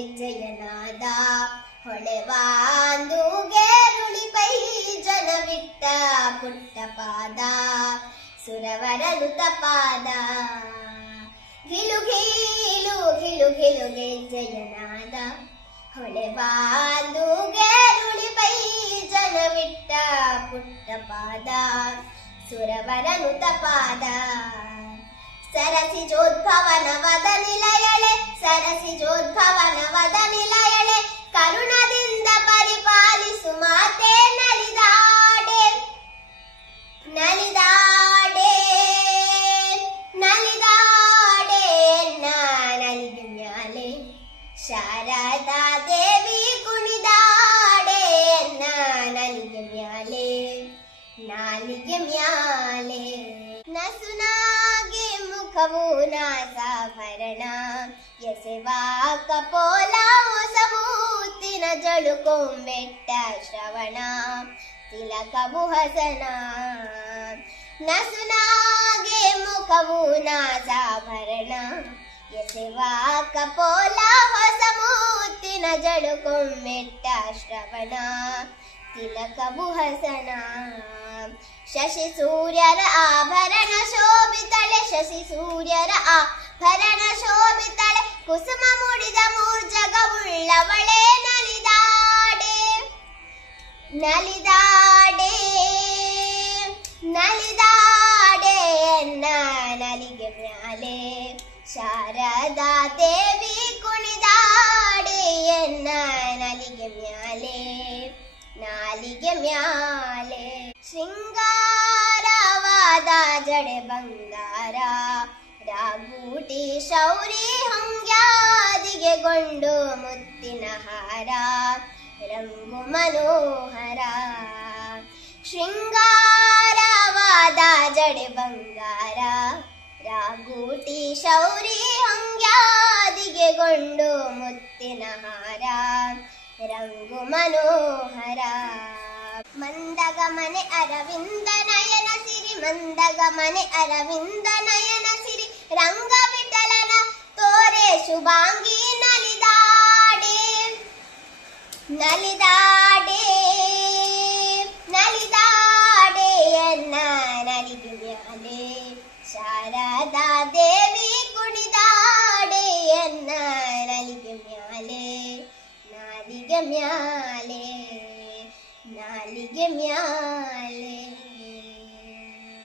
ಘಿಲು ಗೆಜ್ಜೆಯನಾದ ಹೊಳೆವಾಂದು ಗೇರುಳಿ pi ಜನವಿಟ್ಟ ಪುಟ್ಟ ಪಾದ ಸುರವರನು ತಪಾದ ಘಿಲು ಘಿಲು ಘಿಲು ಘಿಲು ಗೆಜ್ಜೆಯನಾದ ಹೊಳೆವಾಂದು ಗೇರುಳಿ pi ಜನವಿಟ್ಟ ಪುಟ್ಟ ಪಾದ ಸುರವರನು ತಪಾದ സരസിജോദ്ഭവന വദനിലയളെ സരസിജോദ്ഭവന വദനിലയളെ കരുണദിന്ദ പരിപാലിസു മാതേ നലിതാടേ. നലിതാടേ നലിതാടേ നലിഞ്ഞാലേ ശാരദാ ദേവി കുണിതാടേ നലിഞ്ഞാലേ. നാലിക മ്യാലേ നസുന ಮುಖವು ನಾಸಾಭರಣ ಎಸೆವಾ ಕಪೋಲ ಹೊಸಮೂತಿನ ಜಳುಕೊಂಬೆಟ್ಟ ಶ್ರವಣ ತಿಲಕವು ಹಸನ ನಸುನಾಗೆ ಮುಖವು ನಾಸಾಭರಣ ಎಸೆವಾ ಕಪೋಲ ಹೊಸಮೂತಿನ ಜಳುಕೊಂಬೆಟ್ಟ ಶ್ರವಣ ತಿಲಕವು ಹಸನ ಶಶಿ ಸೂರ್ಯರ ಆಭರಣ ಶೋಭಿತಳೆ ಶಶಿ ಸೂರ್ಯರ ಆಭರಣ ಶೋಭಿತಳೆ ಕುಸುಮ ಮುಡಿದ ಮೂರ್ಜಗವುಳ್ಳವಳೆ ನಲಿದಾಡೆ ನಲಿದಾಡೆ ನಲಿದಾಡೆ ಎನ್ನ ನಲಿಗೆ ಮ್ಯಾಲೆ ಶಾರದಾ ದೇವಿ ನಾಲಿಗೆ ಮ್ಯಾಲೆ ಶೃಂಗಾರವಾದ ಜಡೆ ಬಂಗಾರ. ರಾಗೂಟಿ ಶೌರಿ ಹಂಗ್ಯಾದಿಗೆ ಗೊಂಡು ಮುತ್ತಿನ ಹಾರ. ರಂಗು ಮನೋಹರ. ಶೃಂಗಾರವಾದ ಜಡೆ ಬಂಗಾರ. ರಾಗೂಟಿ ಶೌರಿ ಹಂಗ್ಯಾದಿಗೆ ಗೊಂಡು ಮುತ್ತಿನ ಹಾರ. ರಂಗು ಮನೋಹರ. ಮಂದಗಮನೆ ಅರವಿಂದ ನಯನ ಸಿರಿ ಮಂದಗಮನೆ ಅರವಿಂದ ನಯನ ಸಿರಿ. ರಂಗ ವಿಠಲನ ತೋರೆ ಶುಭಾಂಗಿ ನಲಿದಾಡೆ ನಲಿದಾಡೆ ನಲಿದಾಡೆ ಎನ್ನ ನಲಿಗೆ ಮ್ಯಾಲೆ ಶಾರದಾ ದೇವಿ ನಾಲಿಗೆ ಮ್ಯಾಲೆ ನಾಲಿಗೆ ಮ್ಯಾಲೆ